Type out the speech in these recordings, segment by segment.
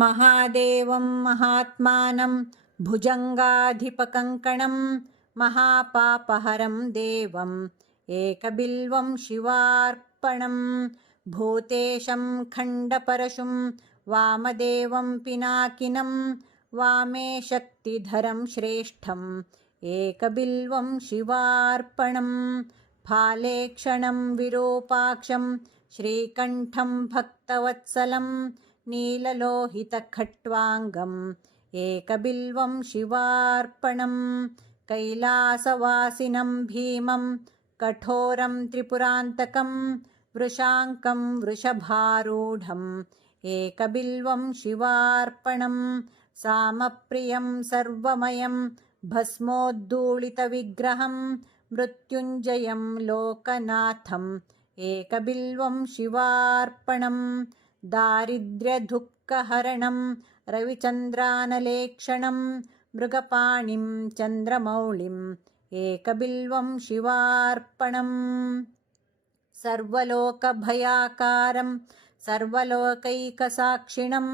महादेवं महात्मानं भुजङ्गाधिपकङ्कणं महापापहरं देवम् एकबिल्वं शिवार्पणम् भूतेशं खण्डपरशुं वामदेवं पिनाकिनं वामे शक्तिधरं श्रेष्ठम् एकबिल्वं शिवार्पणम् फाले क्षणं विरूपाक्षं श्रीकण्ठं भक्तवत्सलं नीललोहितखट्वाङ्गम् एकबिल्वं शिवार्पणम् कैलासवासिनं भीमं कठोरं त्रिपुरान्तकं वृषाङ्कं वृषभारूढम् एकबिल्वं शिवार्पणम् सामप्रियं सर्वमयं भस्मोद्धूलितविग्रहं मृत्युञ्जयं लोकनाथम् एकबिल्वं शिवार्पणम् दारिद्र्यदुःखहरणं रविचन्द्रानलेक्षणं मृगपाणिं चन्द्रमौळिम् एकबिल्वं शिवार्पणम् सर्वलोकभयाकारं सर्वलोकैकसाक्षिणं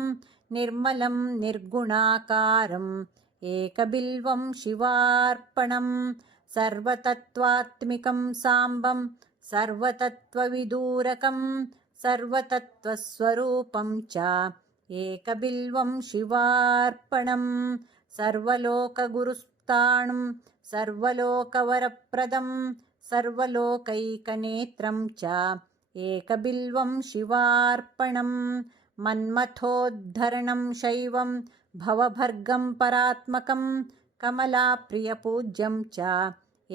निर्मलं निर्गुणाकारम् एकबिल्वं शिवार्पणम् सर्वतत्त्वात्मिकं साम्बं सर्वतत्त्वविदूरकं सर्वतत्त्वस्वरूपं च एकबिल्वं शिवार्पणम् सर्वलोकगुरुस्ताणुं सर्वलोकवरप्रदं सर्वलोकैकनेत्रं च एकबिल्वं शिवार्पणम् मन्मथोद्धरणं शैवं भवभर्गं परात्मकं कमलाप्रियपूज्यं च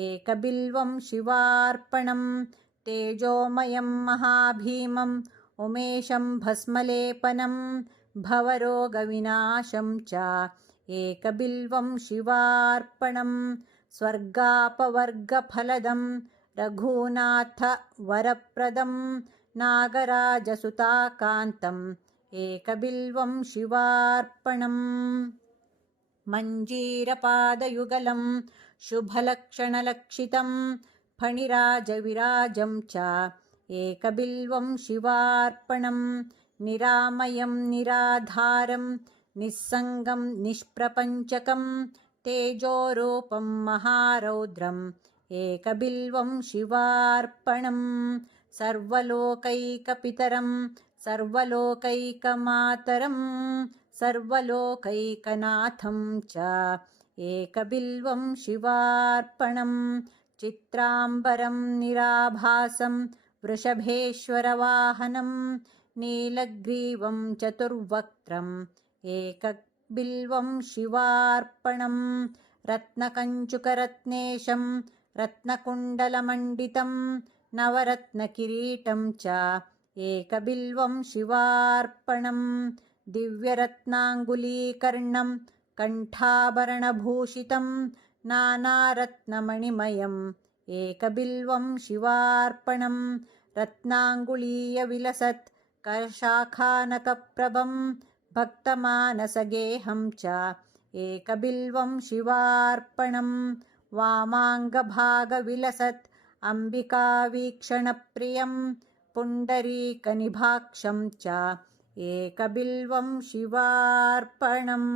एकबिल्वं शिवार्पणम् तेजोमयं महाभीमम् उमेशं भस्मलेपनं भवरोगविनाशं च एकबिल्वं शिवार्पणम् स्वर्गापवर्गफलदं रघुनाथवरप्रदं नागराजसुताकान्तम् एकबिल्वं शिवार्पणम् मञ्जीरपादयुगलं शुभलक्षणलक्षितं फणिराजविराजं च एकबिल्वं शिवार्पणम् निरामयं निराधारं निस्सङ्गं निष्प्रपञ्चकं तेजोरूपं महारौद्रम् एकबिल्वं शिवार्पणम् सर्वलोकैकपितरं सर्वलोकैकमातरं सर्वलोकैकनाथं च एकबिल्वं शिवार्पणम् चित्राम्बरं निराभासं वृषभेश्वरवाहनं नीलग्रीवं चतुर्वक्त्रम् एकबिल्वं शिवार्पणम् रत्नकञ्चुकरत्नेशं रत्नकुण्डलमण्डितं नवरत्नकिरीटं च एकबिल्वं शिवार्पणम् दिव्यरत्नाङ्गुलीकर्णं कण्ठाभरणभूषितं नानारत्नमणिमयम् एकबिल्वं शिवार्पणम् रत्नाङ्गुलीयविलसत् करशाखानकप्रभं भक्तमानसगेहं च एकबिल्वं शिवार्पणम् वामाङ्गभागविलसत् अम्बिकावीक्षणप्रियं पुण्डरीकनिभाक्षं च एकबिल्वं शिवार्पणम्।